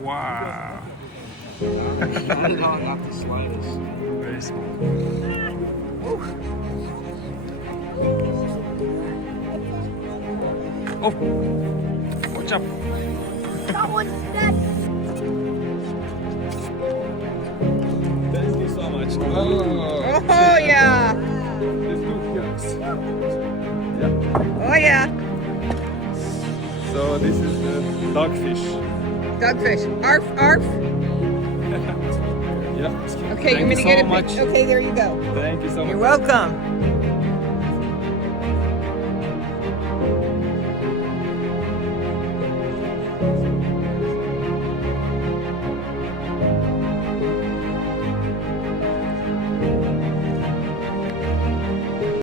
Wow. Not the slightest. Very small. Oh, watch out. That one's dead. Thank you so much. Oh yeah. Let's go, guys. Oh yeah. So this is the dogfish. Dogfish. Arf, arf. Yeah. Okay, Thank you're you gonna so get a much. picture. Okay, there you go. Thank you so much. You're welcome.